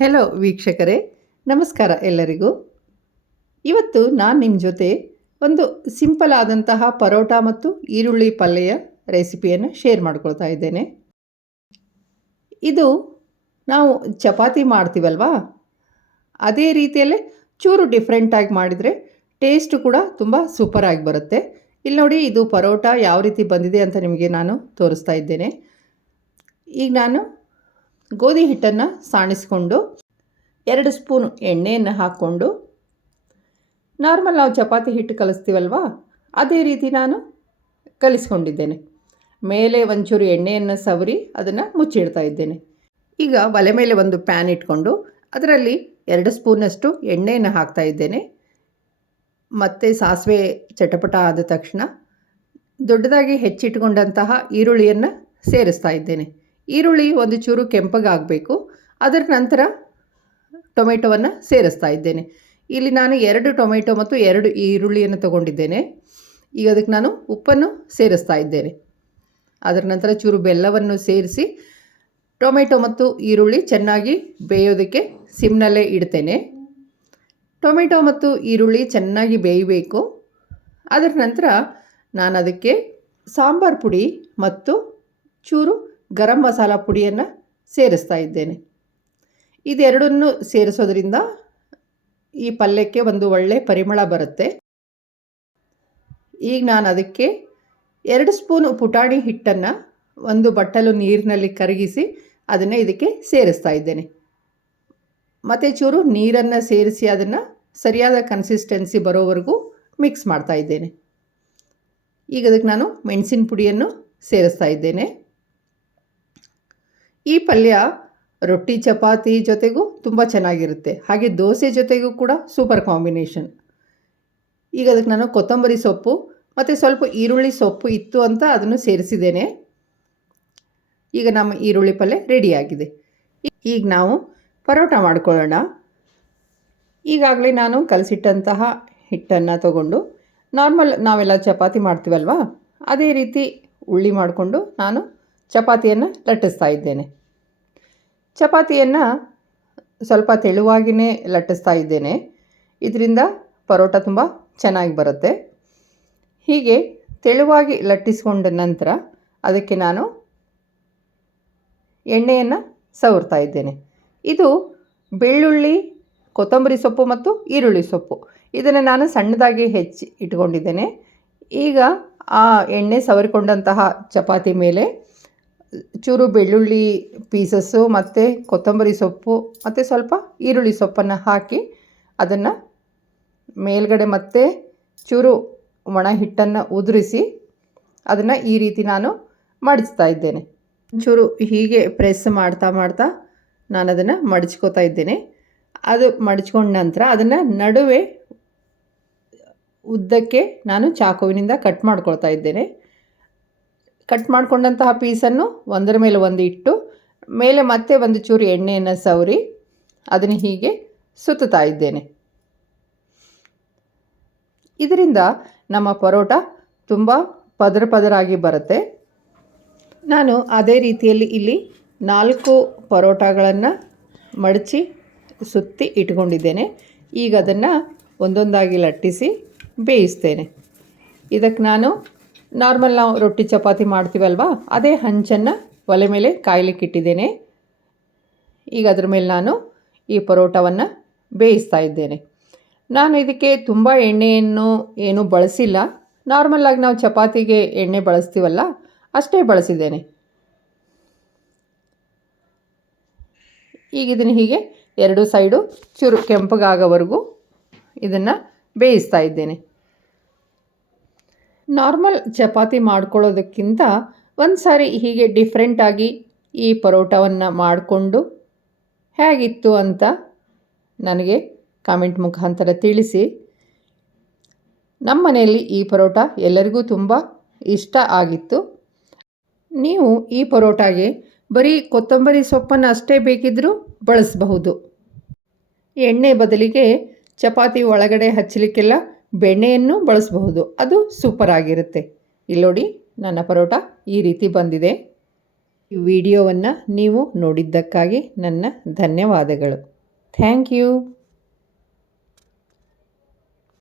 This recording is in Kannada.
ಹೆಲೋ ವೀಕ್ಷಕರೇ, ನಮಸ್ಕಾರ ಎಲ್ಲರಿಗೂ. ಇವತ್ತು ನಾನು ನಿಮ್ಮ ಜೊತೆ ಒಂದು ಸಿಂಪಲ್ ಆದಂತಹ ಪರೋಟ ಮತ್ತು ಈರುಳ್ಳಿ ಪಲ್ಯೆಯ ರೆಸಿಪಿಯನ್ನು ಶೇರ್ ಮಾಡ್ಕೊಳ್ತಾ ಇದ್ದೇನೆ. ಇದು ನಾವು ಚಪಾತಿ ಮಾಡ್ತೀವಲ್ವಾ, ಅದೇ ರೀತಿಯಲ್ಲೇ ಚೂರು ಡಿಫ್ರೆಂಟಾಗಿ ಮಾಡಿದರೆ ಟೇಸ್ಟು ಕೂಡ ತುಂಬ ಸೂಪರಾಗಿ ಬರುತ್ತೆ. ಇಲ್ಲಿ ನೋಡಿ, ಇದು ಪರೋಟ ಯಾವ ರೀತಿ ಬಂದಿದೆ ಅಂತ ನಿಮಗೆ ನಾನು ತೋರಿಸ್ತಾ ಇದ್ದೇನೆ. ಈಗ ನಾನು ಗೋಧಿ ಹಿಟ್ಟನ್ನು ಸಾಣಿಸ್ಕೊಂಡು 2 ಸ್ಪೂನ್ ಎಣ್ಣೆಯನ್ನು ಹಾಕ್ಕೊಂಡು, ನಾರ್ಮಲ್ ನಾವು ಚಪಾತಿ ಹಿಟ್ಟು ಕಲಿಸ್ತೀವಲ್ವ ಅದೇ ರೀತಿ ನಾನು ಕಲಿಸ್ಕೊಂಡಿದ್ದೇನೆ. ಮೇಲೆ ಒಂಚೂರು ಎಣ್ಣೆಯನ್ನು ಸವರಿ ಅದನ್ನು ಮುಚ್ಚಿಡ್ತಾ ಇದ್ದೇನೆ. ಈಗ ಒಲೆ ಮೇಲೆ ಒಂದು ಪ್ಯಾನ್ ಇಟ್ಕೊಂಡು ಅದರಲ್ಲಿ 2 ಸ್ಪೂನಷ್ಟು ಎಣ್ಣೆಯನ್ನು ಹಾಕ್ತಾ ಇದ್ದೇನೆ. ಮತ್ತು ಸಾಸಿವೆ ಚಟಪಟ ಆದ ತಕ್ಷಣ ದೊಡ್ಡದಾಗಿ ಹೆಚ್ಚಿಟ್ಕೊಂಡಂತಹ ಈರುಳ್ಳಿಯನ್ನು ಸೇರಿಸ್ತಾ ಇದ್ದೇನೆ. ಈರುಳ್ಳಿ ಒಂದು ಚೂರು ಕೆಂಪಗಾಗಬೇಕು. ಅದರ ನಂತರ ಟೊಮೆಟೊವನ್ನು ಸೇರಿಸ್ತಾ ಇದ್ದೇನೆ. ಇಲ್ಲಿ ನಾನು 2 ಟೊಮೆಟೊ ಮತ್ತು 2 ಈರುಳ್ಳಿಯನ್ನು ತಗೊಂಡಿದ್ದೇನೆ. ಈಗ ಅದಕ್ಕೆ ನಾನು ಉಪ್ಪನ್ನು ಸೇರಿಸ್ತಾ ಇದ್ದೇನೆ. ಅದರ ನಂತರ ಚೂರು ಬೆಲ್ಲವನ್ನು ಸೇರಿಸಿ ಟೊಮೆಟೊ ಮತ್ತು ಈರುಳ್ಳಿ ಚೆನ್ನಾಗಿ ಬೇಯೋದಕ್ಕೆ ಸಿಮ್ನಲ್ಲೇ ಇಡ್ತೇನೆ. ಟೊಮೆಟೊ ಮತ್ತು ಈರುಳ್ಳಿ ಚೆನ್ನಾಗಿ ಬೇಯಬೇಕು. ಅದರ ನಂತರ ನಾನು ಅದಕ್ಕೆ ಸಾಂಬಾರು ಪುಡಿ ಮತ್ತು ಚೂರು ಗರಂ ಮಸಾಲ ಪುಡಿಯನ್ನು ಸೇರಿಸ್ತಾ ಇದ್ದೇನೆ. ಇದೆರಡನ್ನು ಸೇರಿಸೋದ್ರಿಂದ ಈ ಪಲ್ಯಕ್ಕೆ ಒಂದು ಒಳ್ಳೆಯ ಪರಿಮಳ ಬರುತ್ತೆ. ಈಗ ನಾನು ಅದಕ್ಕೆ 2 ಸ್ಪೂನ್ ಪುಟಾಣಿ ಹಿಟ್ಟನ್ನು ಒಂದು ಬಟ್ಟಲು ನೀರಿನಲ್ಲಿ ಕರಗಿಸಿ ಅದನ್ನು ಇದಕ್ಕೆ ಸೇರಿಸ್ತಾ ಇದ್ದೇನೆ. ಮತ್ತು ಚೂರು ನೀರನ್ನು ಸೇರಿಸಿ ಅದನ್ನು ಸರಿಯಾದ ಕನ್ಸಿಸ್ಟೆನ್ಸಿ ಬರೋವರೆಗೂ ಮಿಕ್ಸ್ ಮಾಡ್ತಾ ಇದ್ದೇನೆ. ಈಗ ಅದಕ್ಕೆ ನಾನು ಮೆಣಸಿನ ಪುಡಿಯನ್ನು ಸೇರಿಸ್ತಾ ಇದ್ದೇನೆ. ಈ ಪಲ್ಯ ರೊಟ್ಟಿ ಚಪಾತಿ ಜೊತೆಗೂ ತುಂಬ ಚೆನ್ನಾಗಿರುತ್ತೆ, ಹಾಗೆ ದೋಸೆ ಜೊತೆಗೂ ಕೂಡ ಸೂಪರ್ ಕಾಂಬಿನೇಷನ್. ಈಗ ಅದಕ್ಕೆ ನಾನು ಕೊತ್ತಂಬರಿ ಸೊಪ್ಪು ಮತ್ತು ಸ್ವಲ್ಪ ಈರುಳ್ಳಿ ಸೊಪ್ಪು ಇತ್ತು ಅಂತ ಅದನ್ನು ಸೇರಿಸಿದ್ದೇನೆ. ಈಗ ನಮ್ಮ ಈರುಳ್ಳಿ ಪಲ್ಯ ರೆಡಿಯಾಗಿದೆ. ಈಗ ನಾವು ಪರೋಟ ಮಾಡ್ಕೊಳ್ಳೋಣ. ಈಗಾಗಲೇ ನಾನು ಕಲಸಿಟ್ಟಂತಹ ಹಿಟ್ಟನ್ನು ತಗೊಂಡು ನಾರ್ಮಲ್ ನಾವೆಲ್ಲ ಚಪಾತಿ ಮಾಡ್ತೀವಲ್ವ ಅದೇ ರೀತಿ ಉಳ್ಳಿ ಮಾಡಿಕೊಂಡು ನಾನು ಚಪಾತಿಯನ್ನು ಲಟ್ಟಿಸ್ತಾ ಇದ್ದೇನೆ. ಚಪಾತಿಯನ್ನು ಸ್ವಲ್ಪ ತೆಳುವಾಗಿಯೇ ಲಟ್ಟಿಸ್ತಾ ಇದ್ದೇನೆ. ಇದರಿಂದ ಪರೋಟ ತುಂಬ ಚೆನ್ನಾಗಿ ಬರುತ್ತೆ. ಹೀಗೆ ತೆಳುವಾಗಿ ಲಟ್ಟಿಸ್ಕೊಂಡ ನಂತರ ಅದಕ್ಕೆ ನಾನು ಎಣ್ಣೆಯನ್ನು ಸವರ್ತಾ ಇದ್ದೇನೆ. ಇದು ಬೆಳ್ಳುಳ್ಳಿ, ಕೊತ್ತಂಬರಿ ಸೊಪ್ಪು ಮತ್ತು ಈರುಳ್ಳಿ ಸೊಪ್ಪು ಇದನ್ನು ನಾನು ಸಣ್ಣದಾಗಿ ಹೆಚ್ಚಿ ಇಟ್ಕೊಂಡಿದ್ದೇನೆ. ಈಗ ಆ ಎಣ್ಣೆ ಸವರಿಕೊಂಡಂತಹ ಚಪಾತಿ ಮೇಲೆ ಚೂರು ಬೆಳ್ಳುಳ್ಳಿ ಪೀಸಸ್ಸು ಮತ್ತು ಕೊತ್ತಂಬರಿ ಸೊಪ್ಪು ಮತ್ತು ಸ್ವಲ್ಪ ಈರುಳ್ಳಿ ಸೊಪ್ಪನ್ನು ಹಾಕಿ ಅದನ್ನು ಮೇಲ್ಗಡೆ ಮತ್ತೆ ಚೂರು ಒಣ ಹಿಟ್ಟನ್ನು ಉದುರಿಸಿ ಅದನ್ನು ಈ ರೀತಿ ನಾನು ಮಡಿಚ್ತಾ ಇದ್ದೇನೆ. ಚೂರು ಹೀಗೆ ಪ್ರೆಸ್ ಮಾಡ್ತಾ ಮಾಡ್ತಾ ನಾನು ಅದನ್ನು ಮಡಚ್ಕೋತಾ ಇದ್ದೇನೆ. ಅದು ಮಡಚ್ಕೊಂಡ ನಂತರ ಅದನ್ನು ನಡುವೆ ಉದ್ದಕ್ಕೆ ನಾನು ಚಾಕುವಿನಿಂದ ಕಟ್ ಮಾಡ್ಕೊಳ್ತಾ ಇದ್ದೇನೆ. ಕಟ್ ಮಾಡಿಕೊಂಡಂತಹ ಪೀಸನ್ನು ಒಂದರ ಮೇಲೆ ಒಂದು ಇಟ್ಟು ಮೇಲೆ ಮತ್ತೆ ಒಂದು ಚೂರು ಎಣ್ಣೆಯನ್ನು ಸವರಿ ಅದನ್ನು ಹೀಗೆ ಸುತ್ತಾ ಇದ್ದೇನೆ. ಇದರಿಂದ ನಮ್ಮ ಪರೋಟ ತುಂಬ ಪದರ ಪದರಾಗಿ ಬರುತ್ತೆ. ನಾನು ಅದೇ ರೀತಿಯಲ್ಲಿ ಇಲ್ಲಿ 4 ಪರೋಟಗಳನ್ನು ಮಡಚಿ ಸುತ್ತಿ ಇಟ್ಕೊಂಡಿದ್ದೇನೆ. ಈಗ ಅದನ್ನು ಒಂದೊಂದಾಗಿ ಲಟ್ಟಿಸಿ ಬೇಯಿಸ್ತೇನೆ. ಇದಕ್ಕೆ ನಾನು ನಾರ್ಮಲ್ ನಾವು ರೊಟ್ಟಿ ಚಪಾತಿ ಮಾಡ್ತೀವಲ್ವ ಅದೇ ಹಂಚನ್ನು ಒಲೆ ಮೇಲೆ ಕಾಯ್ಲಿಕ್ಕೆ ಇಟ್ಟಿದ್ದೇನೆ. ಈಗ ಅದರ ಮೇಲೆ ನಾನು ಈ ಪರೋಟವನ್ನು ಬೇಯಿಸ್ತಾ ಇದ್ದೇನೆ. ನಾನು ಇದಕ್ಕೆ ತುಂಬ ಎಣ್ಣೆಯನ್ನು ಏನೂ ಬಳಸಿಲ್ಲ. ನಾರ್ಮಲಾಗಿ ನಾವು ಚಪಾತಿಗೆ ಎಣ್ಣೆ ಬಳಸ್ತೀವಲ್ಲ ಅಷ್ಟೇ ಬಳಸಿದ್ದೇನೆ. ಈಗ ಇದನ್ನು ಹೀಗೆ 2 ಸೈಡು ಚೂರು ಕೆಂಪಗಾಗೋವರೆಗೂ ಇದನ್ನು ಬೇಯಿಸ್ತಾ ಇದ್ದೇನೆ. ನಾರ್ಮಲ್ ಚಪಾತಿ ಮಾಡ್ಕೊಳ್ಳೋದಕ್ಕಿಂತ ಒಂದು ಸಾರಿ ಹೀಗೆ ಡಿಫ್ರೆಂಟಾಗಿ ಈ ಪರೋಟವನ್ನು ಮಾಡಿಕೊಂಡು ಹೇಗಿತ್ತು ಅಂತ ನನಗೆ ಕಾಮೆಂಟ್ ಮುಖಾಂತರ ತಿಳಿಸಿ. ನಮ್ಮ ಮನೆಯಲ್ಲಿ ಈ ಪರೋಟ ಎಲ್ಲರಿಗೂ ತುಂಬ ಇಷ್ಟ ಆಗಿತ್ತು. ನೀವು ಈ ಪರೋಟಾಗೆ ಬರೀ ಕೊತ್ತಂಬರಿ ಸೊಪ್ಪನ್ನು ಅಷ್ಟೇ ಬೇಕಿದ್ದರೂ ಬಳಸಬಹುದು. ಎಣ್ಣೆ ಬದಲಿಗೆ ಚಪಾತಿ ಒಳಗಡೆ ಹಚ್ಚಲಿಕ್ಕೆಲ್ಲ ಬೆಣ್ಣೆಯನ್ನು ಬಳಸಬಹುದು. ಅದು ಸೂಪರ್ ಆಗಿರುತ್ತೆ. ಇಲ್ಲಿ ನೋಡಿ, ನನ್ನ ಪರೋಟ ಈ ರೀತಿ ಬಂದಿದೆ. ಈ ವಿಡಿಯೋವನ್ನು ನೀವು ನೋಡಿದ್ದಕ್ಕಾಗಿ ನನ್ನ ಧನ್ಯವಾದಗಳು. Thank you.